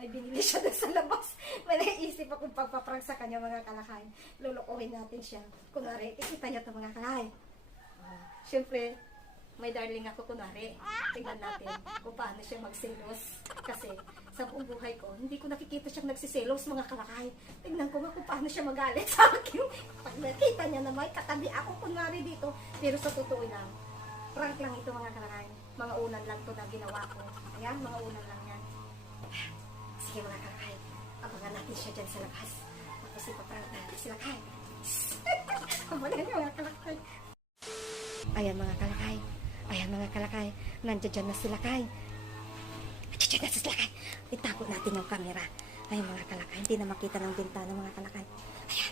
may binili siya doon sa labas. May naisip akong pagpaprank sa kanya mga kalakay. Lulukuhin natin siya. Kunwari, ikita niyo ito mga kalakay. Siyempre, may darling ako kunwari. Tingnan natin kung paano siya magselos. Kasi sa buong buhay ko, hindi ko nakikita siyang nagsiselos mga kalakay. Tingnan ko nga kung paano siya magalit sa akin. Pag nakita niya na may katabi ako kunwari dito. Pero sa totoo lang, prank lang ito mga kalakay. Mga unan lang to na ginawa ko. Ayan, mga unan lang yan. Sige mga kalakay, abangan natin siya dyan sa labas. Tapos ipaprank natin sila kay. Abangan niyo mga kalakay. Ayan mga kalakay. Ayan mga kalakay. Nandiyan dyan na sila kay. Nandiyan na sila kay. Itago natin yung camera. Ayan mga kalakay. Hindi na makita ng bintana mga kalakay. Ayan.